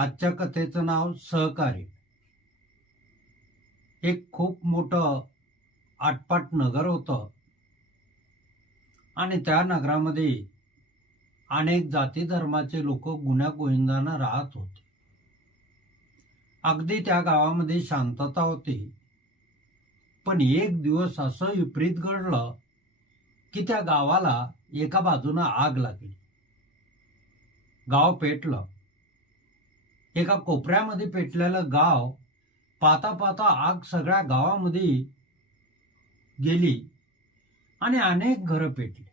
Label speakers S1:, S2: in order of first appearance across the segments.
S1: आजच्या कथेचं नाव सहकारी एक खूप मोठं आटपाट नगर होतं. आणि त्या नगरामध्ये अनेक जाती धर्माचे लोक गुन्ह्या गोविंदानं राहत होते. अगदी त्या गावामध्ये शांतता होती. पण एक दिवस असं विपरीत घडलं की त्या गावाला एका बाजूनं आग लागली. गाव पेटलं. एका कोपऱ्यामध्ये पेटलेलं गाव पाता पाता आग सगळ्या गावामध्ये गेली आणि अनेक घरं पेटली.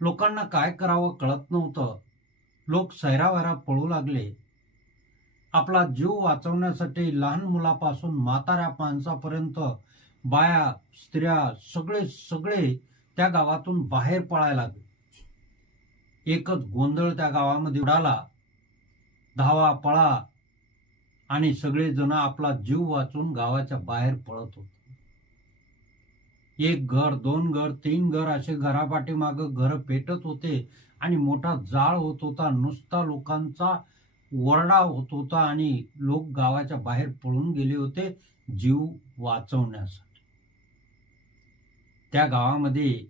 S1: लोकांना काय करावं कळत नव्हतं. लोक सैरावैरा पळू लागले. आपला जीव वाचवण्यासाठी लहान मुलापासून म्हाताऱ्या माणसापर्यंत बाया स्त्रिया सगळे सगळे त्या गावातून बाहेर पळायला लागले. एकच गोंधळ त्या गावामध्ये उडाला. धावा पळा. आणि सगळेजण आपला जीव वाचून गावाच्या बाहेर पळत होते. एक घर दोन घर तीन घर असे घरापाठीमाग घर पेटत होते आणि मोठा जाळ होत होता. नुसता लोकांचा वरडा होत होता आणि लोक गावाच्या बाहेर पळून गेले होते जीव वाचवण्यासाठी. त्या गावामध्ये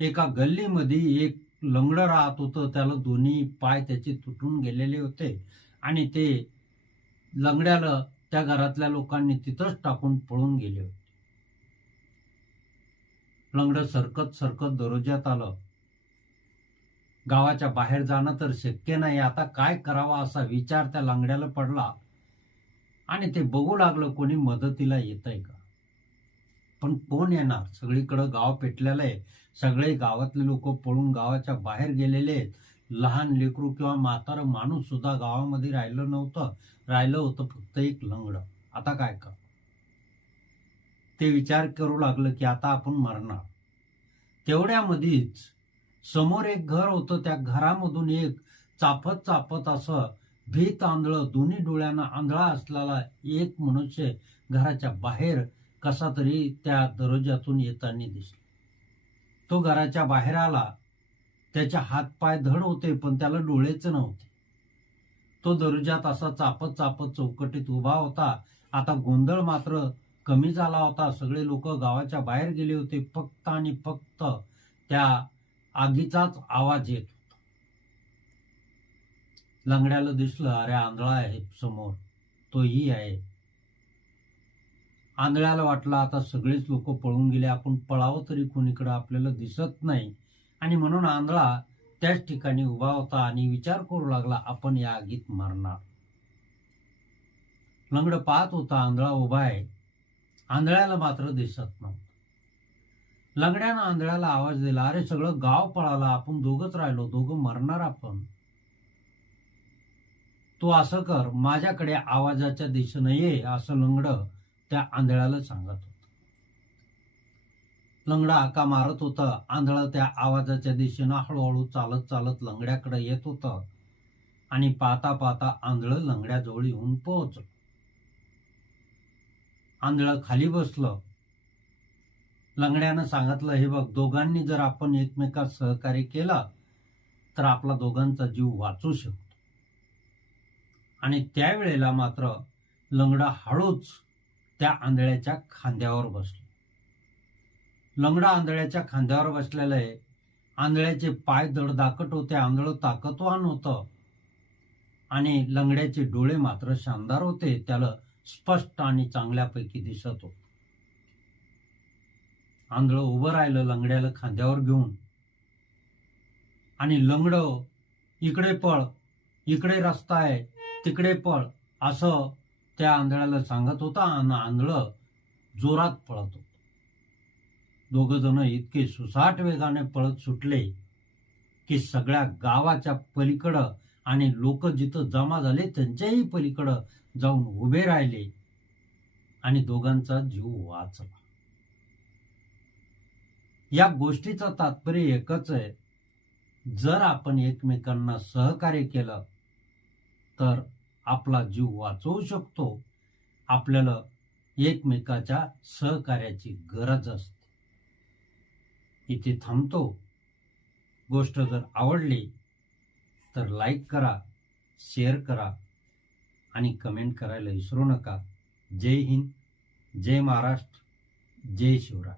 S1: एका गल्लीमध्ये एक लंगड राहत होतं. त्याला दोन्ही पाय त्याचे तुटून गेलेले होते. आणि ते लंगड्याला त्या घरातल्या लोकांनी तिथंच टाकून पळून गेले होते. लंगड सरकत सरकत दरोज्यात आलं. गावाच्या बाहेर जाणं तर शक्य नाही. आता काय करावा असा विचार त्या लंगड्याला पडला. आणि ते बघू लागलं कोणी मदतीला येत आहे का. पण कोण येणार? सगळीकडं गाव पेटलेलं आहे. सगळे गावातले लोक पळून गावाच्या बाहेर गेलेले आहेत. लहान लेकरू किंवा म्हातारं माणूस सुद्धा गावामध्ये राहिलं नव्हतं. राहिलं होतं फक्त एक लंगड. आता काय कर? ते विचार करू लागलं की आता आपण मरणार. तेवढ्यामध्येच समोर एक घर होतं. त्या घरामधून एक चापत चापत असं भीत आंधळं दोन्ही डोळ्यांना आंधळा असलेला एक मनुष्य घराच्या बाहेर कसा तरी त्या दरोज्यातून येताना दिसला. तो घराच्या बाहेर आला. त्याचे हातपाय धड होते पण त्याला डोळेच नव्हते. तो दरोज्यात असा चापत चापत चौकटीत उभा होता. आता गोंधळ मात्र कमी झाला होता. सगळे लोक गावाच्या बाहेर गेले होते. फक्त आणि फक्त त्या आगीचाच आवाज येत होता. लंगड्याला दिसलं अरे आंधळा आहे समोर. तोही आहे. आंधळ्याला वाटलं आता सगळेच लोक पळून गेले आपण पळावं तरी कोणीकडे आपल्याला दिसत नाही. आणि म्हणून आंधळा त्याच ठिकाणी उभा होता आणि विचार करू लागला आपण या आगीत मारणार. लंगड पाहत होता आंधळा उभा आहे. आंधळ्याला मात्र दिसत नव्हतं. लंगड्यानं आंधळ्याला आवाज दिला अरे सगळं गाव पळाला आपण दोघंच राहिलो दोघं मरणार आपण. तू असं कर माझ्याकडे आवाजाच्या दिशेनं ये असं लंगड त्या आंधळ्याला सांगत होत. लंगडा आका मारत होता. आंधळा त्या आवाजाच्या दिशेनं हळूहळू चालत चालत लंगड्याकडे येत होतं आणि पाहता पाहता आंधळं लंगड्याजवळ येऊन पोहोचलं. आंधळं खाली बसलं. लंगड्यानं सांगितलं हे बघ दोघांनी जर आपण एकमेकात सहकार्य केलं तर आपला दोघांचा जीव वाचू शकतो. आणि त्यावेळेला मात्र लंगडा हळूच त्या आंधळ्याच्या खांद्यावर बसला. लंगडा आंधळ्याच्या खांद्यावर बसलेलं आहे आंधळ्याचे पाय दडदाकट होते आंधळं ताकदवान होतं. आणि लंगड्याचे डोळे मात्र शानदार होते त्याला स्पष्ट आणि चांगल्यापैकी दिसत होत. आंधळं उभं राहिलं लंगड्याला खांद्यावर घेऊन. आणि लंगड इकडे पळ इकडे रस्ता आहे तिकडे पळ असं त्या आंधळ्याला सांगत होता आणि आंधळं जोरात पळत होत. दोघंजणं जण इतके सुसाट वेगाने पळत सुटले की सगळ्या गावाच्या पलीकडं आणि लोक जिथं जमा झाले त्यांच्याही पलीकडं जाऊन उभे राहिले आणि दोघांचा जीव वाचला. या गोष्टीचं तात्पर्य एकच आहे. जर आपण एकमेकांना सहकार्य केलं तर आपला जीव वाचवू शकतो. आपल्याला एकमेकाच्या सहकार्याची गरज असते. इथे थांबतो. गोष्ट जर आवडली तर लाईक करा शेअर करा आणि कमेंट करायला विसरू नका. जय हिंद जय महाराष्ट्र जय शिवराय.